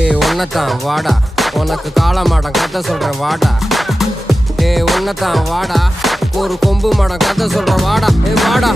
ஏய் உன்னதான் வாடா, உனக்கு காளமாடம் கதை சொல்றேன் வாடா. ஏய் உன்னதான் வாடா, ஒரு கொம்பு மாடம் கதை சொல்றேன் வாடா. ஏய் வாடா.